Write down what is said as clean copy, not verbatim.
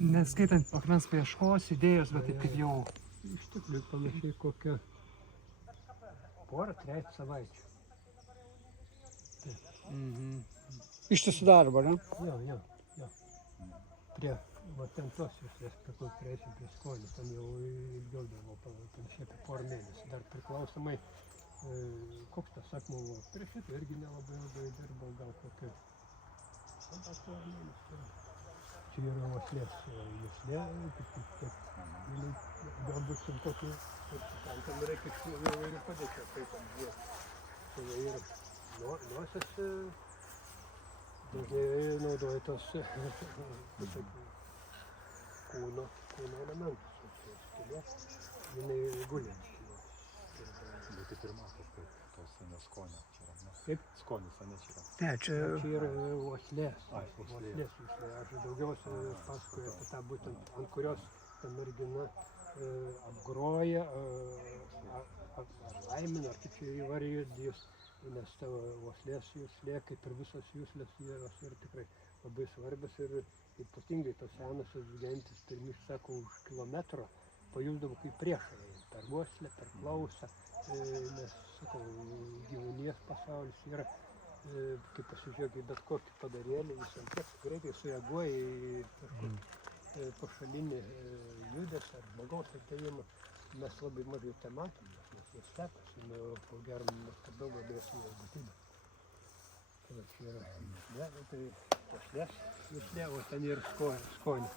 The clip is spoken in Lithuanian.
neskaitant akmens paieškos, idėjos, bet taip kaip jau... Išteklių panašiai kokią porą, trejetą savaičių. Ištisų darbą, ne? Jo. Prie, va ten tos juslės, prie kur prieisim prie skonių, ten jau ilgiau dirbo, panašiai apie porą mėnesių. Dar priklausomai, koks tas akmuo buvo. Prie šito irgi nelabai dirbo, gal kokį... Gal porą mėnesių. Čia yra uoslės juslė, galbūt su tokiu, tam reikia iš įvairių padėčių, kaip buvo. Tai yra nosies, dažnai naudoja tos kūno elementus, skylė, jinai guli. Bet kaip ir matot, kad tos neskonio čia yra, ne? Kaip? Skonis, ne čia yra. Ne, čia... Čia yra uoslės. Uoslė. Aš daugiausiai pasakoju apie tą būtent, ant kurios ta mergina apgroja, ar laimina, ar kaip čia įvardijus, nes ta uoslės juslė, kaip ir visos juslės, jos yra tikrai labai svarbios ir ypatingai tos senosios gentys, pirmi, sako, už kilometro pajusdavo kaip priešai, per uoslę, per klausą, nes, sakau, gyvūnijos pasaulis yra, kaip pasižiūrėk į bet kokį padarėlį, jis ant tiek greitai sureaguoja į kažkokį pašalinį judesį ar žmogaus atėjimą. Mes labai mažai tą matom, nes jie stepasi, po gero mes per daug abėsime būtybę. Tai va čia yra, ne, tai uoslės, o ten yra skonį.